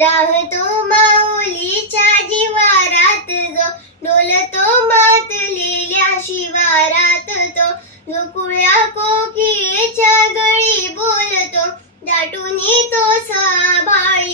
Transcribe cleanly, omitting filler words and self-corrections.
राहतो माऊलीच्या जिवारात जो, डोलतो मातलेल्या शिवारात तो, जो कुळ्या कोकिळेच्या गळी बोलतो, दाटून तो साभाळी